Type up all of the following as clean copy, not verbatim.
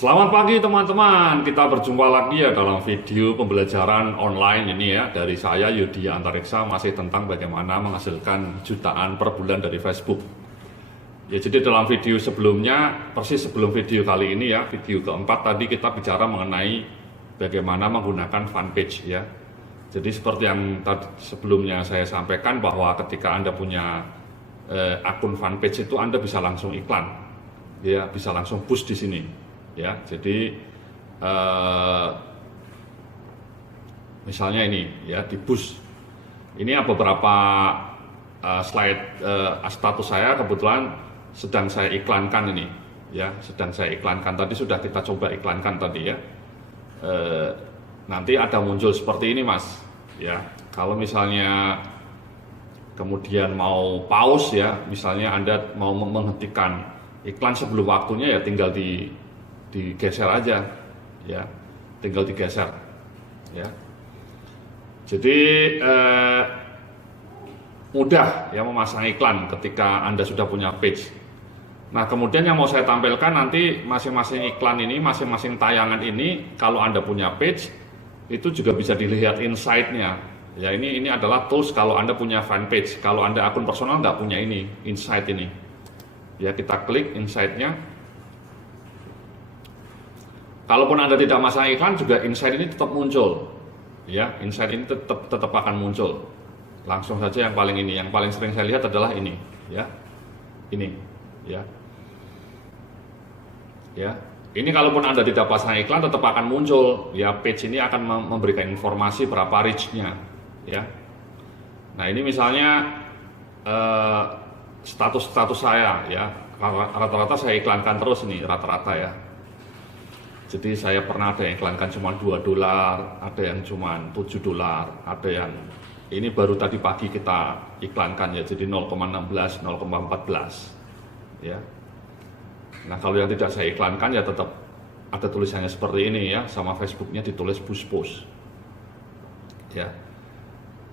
Selamat pagi teman-teman, kita berjumpa lagi ya dalam video pembelajaran online ini ya. Dari saya Yudi Antariksa, masih tentang bagaimana menghasilkan jutaan per bulan dari Facebook. Ya, jadi dalam video sebelumnya, persis sebelum video kali ini ya, video keempat tadi kita bicara mengenai bagaimana menggunakan fanpage ya. Jadi seperti yang tadi sebelumnya saya sampaikan, bahwa ketika Anda punya akun fanpage itu Anda bisa langsung iklan, ya bisa langsung push di sini. Ya, jadi misalnya ini ya di push. Ini beberapa slide status saya kebetulan sedang saya iklankan ini, ya sedang saya iklankan. Tadi sudah kita coba iklankan tadi ya. Nanti ada muncul seperti ini mas. Ya, kalau misalnya kemudian mau pause ya, misalnya Anda mau menghentikan iklan sebelum waktunya ya tinggal digeser aja ya, tinggal digeser ya. Jadi mudah ya memasang iklan ketika Anda sudah punya page. Nah, kemudian yang mau saya tampilkan nanti masing-masing iklan ini, masing-masing tayangan ini, kalau Anda punya page itu juga bisa dilihat insight-nya ya. Ini adalah tools kalau Anda punya fanpage. Kalau Anda akun personal nggak punya ini insight ini ya, kita klik insight-nya. Kalaupun Anda tidak masang iklan juga insight ini tetap muncul. Ya, insight ini tetap akan muncul. Langsung saja yang paling ini, yang paling sering saya lihat adalah ini, ya. Ini, ya. Ya. Ini kalaupun Anda tidak pasang iklan tetap akan muncul. Ya, page ini akan memberikan informasi berapa reach-nya, ya. Nah, ini misalnya status-status saya, ya. Rata-rata saya iklankan terus ini, rata-rata ya. Jadi saya pernah ada yang iklankan cuma $2, ada yang cuma $7, ada yang ini baru tadi pagi kita iklankan ya, jadi 0,16, 0,14 ya. Nah, kalau yang tidak saya iklankan ya tetap ada tulisannya seperti ini ya, sama Facebooknya ditulis push ya.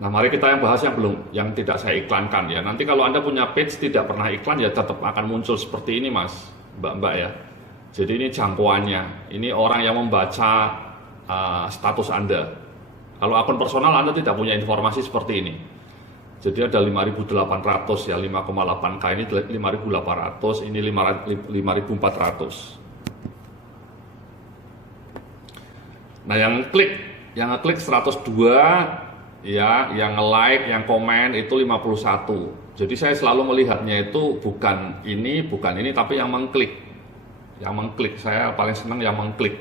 Nah, mari kita yang bahas yang tidak saya iklankan ya. Nanti kalau Anda punya page tidak pernah iklan ya tetap akan muncul seperti ini mas, mbak-mbak ya. Jadi ini jangkauannya, ini orang yang membaca status Anda. Kalau akun personal Anda tidak punya informasi seperti ini. Jadi ada 5.800 ya, 5,8K ini 5.800, ini 5.400. Nah, yang ngeklik 102 ya, yang nge-like, yang komen itu 51. Jadi saya selalu melihatnya itu bukan ini, tapi yang mengklik. Yang mengklik, saya paling senang yang mengklik.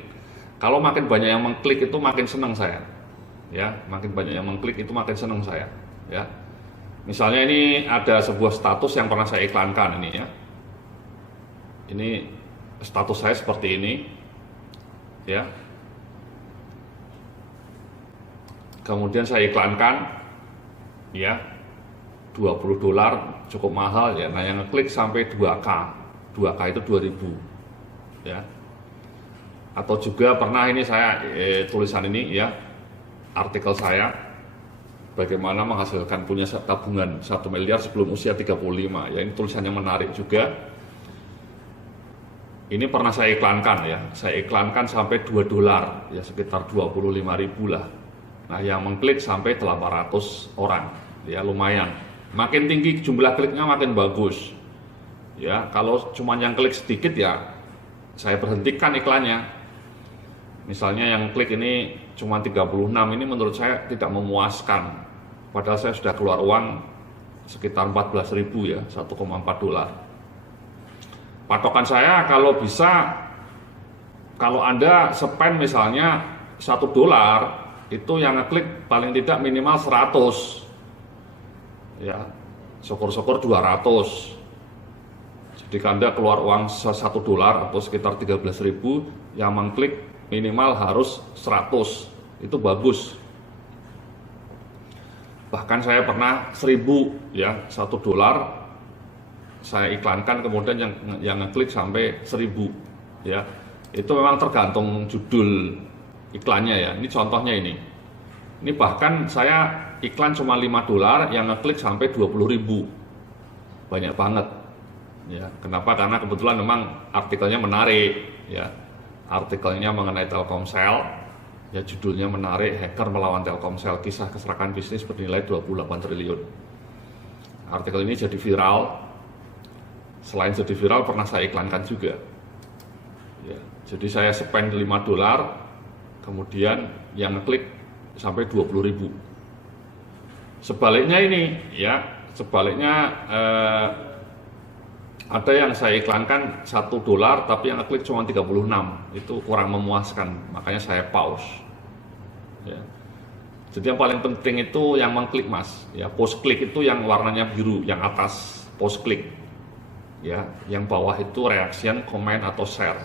Kalau makin banyak yang mengklik itu makin senang saya ya, makin banyak yang mengklik itu makin senang saya ya. Misalnya ini ada sebuah status yang pernah saya iklankan ini ya, ini status saya seperti ini ya, kemudian saya iklankan ya, $20 cukup mahal ya. Nah, yang ngeklik sampai 2K itu 2.000 ya. Atau juga pernah ini saya tulisan ini ya, artikel saya bagaimana menghasilkan punya tabungan 1 miliar sebelum usia 35 ya. Ini tulisannya menarik juga. Ini pernah saya iklankan ya, saya iklankan sampai $2 ya, sekitar 25.000 lah. Nah, yang mengklik sampai 800 orang ya, lumayan. Makin tinggi jumlah kliknya makin bagus ya. Kalau cuma yang klik sedikit ya saya berhentikan iklannya. Misalnya yang klik ini cuma 36, ini menurut saya tidak memuaskan. Padahal saya sudah keluar uang sekitar 14.000 ya, $1,4. Patokan saya kalau bisa, kalau Anda spend misalnya $1 itu yang ngeklik paling tidak minimal 100 ya, syukur-syukur 200. Jika Anda keluar uang $1 atau sekitar 13.000, yang mengklik minimal harus 100, itu bagus. Bahkan saya pernah 1.000 ya, $1 saya iklankan, kemudian yang ngeklik sampai 1.000 ya. Itu memang tergantung judul iklannya ya. Ini contohnya ini. Ini bahkan saya iklan cuma $5, yang ngeklik sampai 20.000. Banyak banget. Ya, kenapa? Karena kebetulan memang artikelnya menarik, ya. artikelnya mengenai Telkomsel, ya judulnya menarik, hacker melawan Telkomsel, kisah keserakan bisnis bernilai 28 triliun. Artikel ini jadi viral, selain jadi viral pernah saya iklankan juga. Ya, jadi saya spend $5, kemudian yang ngeklik sampai 20.000. Sebaliknya ini, ya, sebaliknya ada yang saya iklankan $1 tapi yang ngeklik cuma 36, itu kurang memuaskan, makanya saya pause. Ya. Jadi yang paling penting itu yang mengklik mas, ya post klik itu yang warnanya biru, yang atas post klik, ya, yang bawah itu reaction, komen atau share,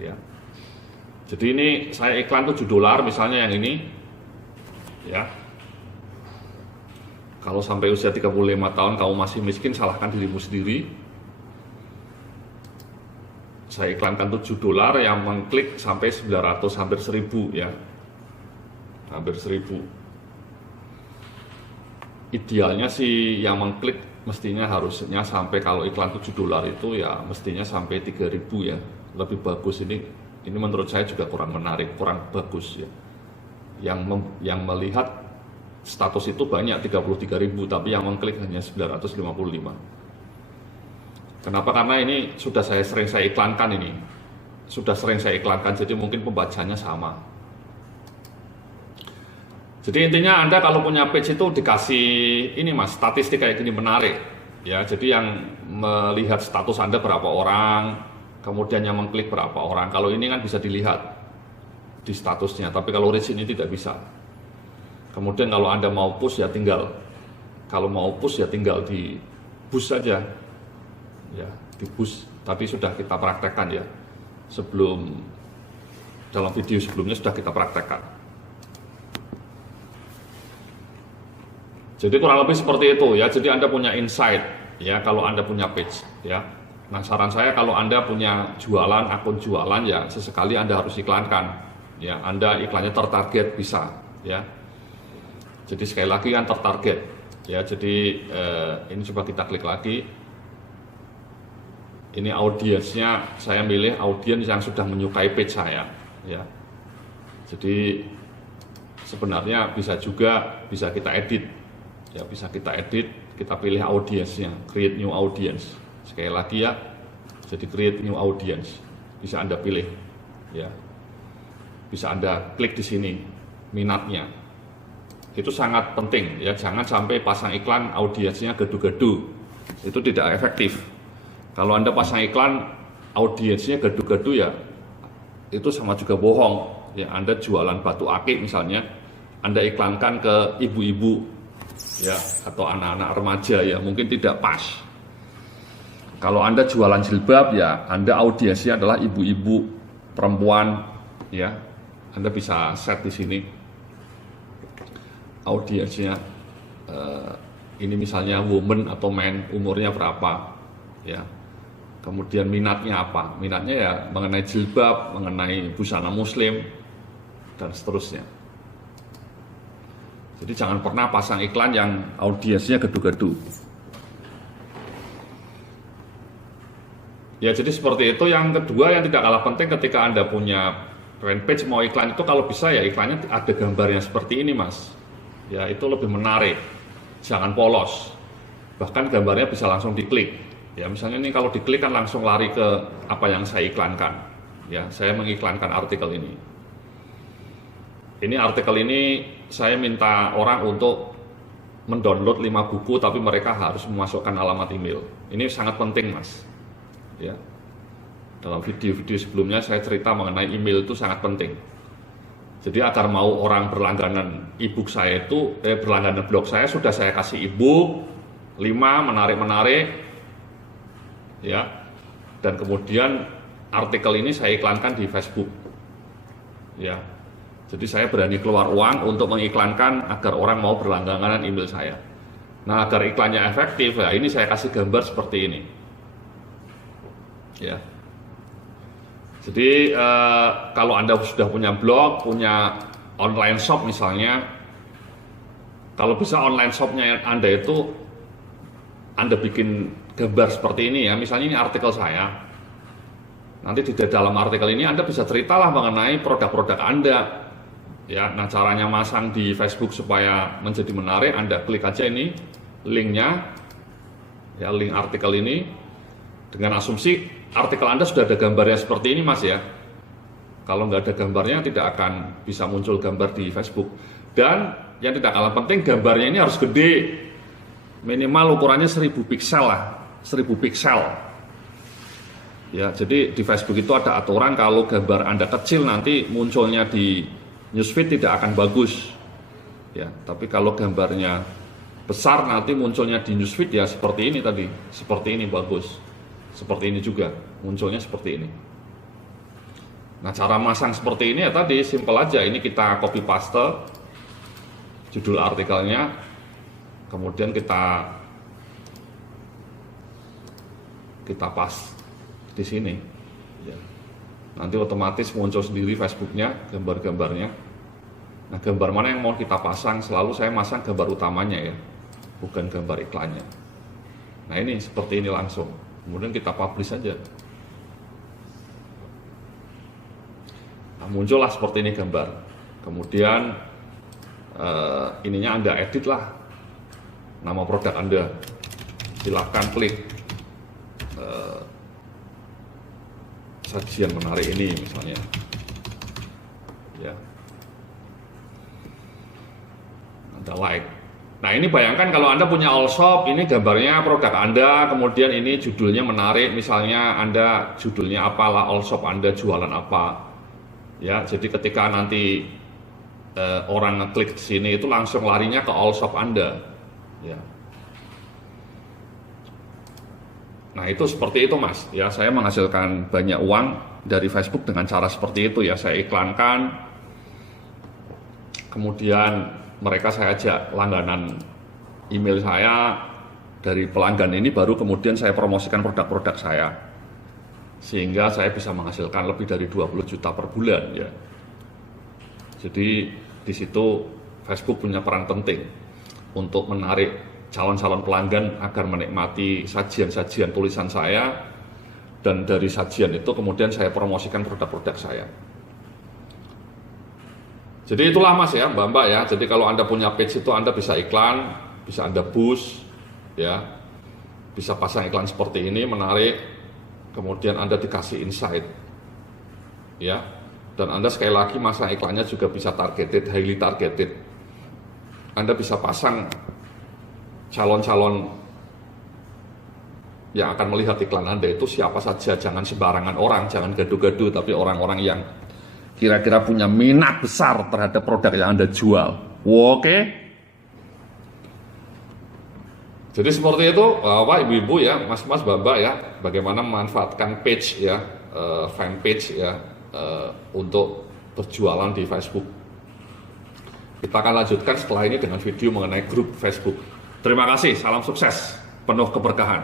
ya. Jadi ini saya iklan $7 misalnya yang ini, ya. Kalau sampai usia 35 tahun kamu masih miskin, salahkan dirimu sendiri. Saya iklankan $7 yang mengklik sampai 900, hampir 1000 ya. Hampir 1000. Idealnya sih yang mengklik mestinya harusnya sampai, kalau iklan $7 itu ya mestinya sampai 3.000 ya. Lebih bagus ini menurut saya juga kurang menarik, kurang bagus ya. Yang melihat status itu banyak 33.000 tapi yang mengklik hanya 955. Kenapa? Karena ini sudah sering saya iklankan ini. Sudah sering saya iklankan, jadi mungkin pembacanya sama. Jadi intinya Anda kalau punya page itu dikasih ini mas, statistik kayak gini menarik. Ya, jadi yang melihat status Anda berapa orang, kemudian yang mengklik berapa orang. Kalau ini kan bisa dilihat di statusnya, tapi kalau reach ini tidak bisa. Kemudian kalau Anda mau push ya tinggal, kalau mau push ya tinggal di push saja. Ya, di push. Tadi sudah kita praktekkan ya. Dalam video sebelumnya sudah kita praktekkan. Jadi kurang lebih seperti itu ya. Jadi Anda punya insight ya kalau Anda punya page ya. Nah, saran saya kalau Anda punya jualan, akun jualan ya sesekali Anda harus iklankan. Ya, Anda iklannya tertarget bisa ya. Jadi sekali lagi kan tertarget ya. Jadi ini coba kita klik lagi. Ini audiensnya, saya milih audiens yang sudah menyukai page saya ya. Jadi sebenarnya bisa kita edit. Ya, bisa kita edit, kita pilih audiensnya, create new audience. Sekali lagi ya, jadi create new audience bisa Anda pilih ya. Bisa Anda klik di sini minatnya. Itu sangat penting ya, jangan sampai pasang iklan audiensnya gaduh-gaduh. Itu tidak efektif. Kalau Anda pasang iklan audiensnya gaduh-gaduh ya itu sama juga bohong. Ya, Anda jualan batu akik misalnya, Anda iklankan ke ibu-ibu ya atau anak-anak remaja ya mungkin tidak pas. Kalau Anda jualan jilbab ya Anda audiensnya adalah ibu-ibu perempuan ya. Anda bisa set di sini audiensnya ini misalnya woman atau man, umurnya berapa ya. Kemudian minatnya apa? Minatnya ya mengenai jilbab, mengenai busana muslim dan seterusnya. Jadi jangan pernah pasang iklan yang audiensnya gaduh-gaduh. Ya, jadi seperti itu. Yang kedua yang tidak kalah penting ketika Anda punya fanpage mau iklan itu, kalau bisa ya iklannya ada gambarnya seperti ini mas. Ya, itu lebih menarik. Jangan polos. Bahkan gambarnya bisa langsung diklik. Ya, misalnya ini kalau diklik kan langsung lari ke apa yang saya iklankan. Ya, saya mengiklankan artikel ini. Ini artikel ini saya minta orang untuk mendownload 5 buku, tapi mereka harus memasukkan alamat email. Ini sangat penting mas. Ya. Dalam video-video sebelumnya saya cerita mengenai email itu sangat penting. Jadi agar mau orang berlangganan ebook saya itu, berlangganan blog saya, sudah saya kasih ebook 5 menarik-menarik. Ya, dan kemudian artikel ini saya iklankan di Facebook. Ya. Jadi saya berani keluar uang untuk mengiklankan agar orang mau berlangganan email saya. Nah, agar iklannya efektif, ya ini saya kasih gambar seperti ini. Ya. Jadi kalau Anda sudah punya blog, punya online shop misalnya, kalau bisa online shopnya Anda itu Anda bikin gambar seperti ini ya. Misalnya ini artikel saya. Nanti di dalam artikel ini Anda bisa ceritalah mengenai produk-produk Anda. Ya, nah caranya masang di Facebook supaya menjadi menarik, Anda klik aja ini linknya, ya link artikel ini. Dengan asumsi artikel Anda sudah ada gambarnya seperti ini, Mas ya. Kalau nggak ada gambarnya tidak akan bisa muncul gambar di Facebook. Dan yang tidak kalah penting, gambarnya ini harus gede, minimal ukurannya 1000 piksel lah, 1000 piksel. Ya, jadi di Facebook itu ada aturan kalau gambar Anda kecil nanti munculnya di newsfeed tidak akan bagus. Ya, tapi kalau gambarnya besar nanti munculnya di newsfeed ya seperti ini tadi, seperti ini bagus. Seperti ini juga, munculnya seperti ini. Nah, cara masang seperti ini ya tadi simple aja, ini kita copy paste judul artikelnya, kemudian kita paste di sini, ya. Nanti otomatis muncul sendiri Facebooknya, gambar-gambarnya. Nah, gambar mana yang mau kita pasang, selalu saya masang gambar utamanya ya, bukan gambar iklannya. Nah, ini seperti ini langsung, kemudian kita publish saja. Nah, muncullah seperti ini gambar. Kemudian ininya Anda edit lah nama produk Anda, silahkan klik sajian menarik ini misalnya, ya, Anda like. Nah, ini bayangkan kalau Anda punya all shop, ini gambarnya produk Anda, kemudian ini judulnya menarik, misalnya Anda judulnya apalah, all shop Anda jualan apa, ya. Jadi ketika nanti orang ngeklik di sini itu langsung larinya ke all shop Anda, ya. Nah, itu seperti itu, Mas. Ya, saya menghasilkan banyak uang dari Facebook dengan cara seperti itu ya. Saya iklankan, kemudian mereka saya ajak langganan email saya, dari pelanggan ini baru kemudian saya promosikan produk-produk saya. Sehingga saya bisa menghasilkan lebih dari 20 juta per bulan ya. Jadi di situ Facebook punya peran penting untuk menarik calon-calon pelanggan agar menikmati sajian-sajian tulisan saya, dan dari sajian itu kemudian saya promosikan produk-produk saya. Jadi itulah, Mas ya, Mbak ya. Jadi kalau Anda punya page itu Anda bisa iklan, bisa Anda boost ya, bisa pasang iklan seperti ini menarik, kemudian Anda dikasih insight ya, dan Anda sekali lagi masang iklannya juga bisa targeted, highly targeted. Anda bisa pasang calon-calon yang akan melihat iklan Anda itu siapa saja, jangan sembarangan orang, jangan gaduh-gaduh, tapi orang-orang yang kira-kira punya minat besar terhadap produk yang Anda jual. Oke? Jadi seperti itu, Bapak, Ibu-ibu ya, Mas-mas, Mbak-mbak ya, bagaimana memanfaatkan page ya, fanpage ya, untuk berjualan di Facebook. Kita akan lanjutkan setelah ini dengan video mengenai grup Facebook. Terima kasih, salam sukses, penuh keberkahan.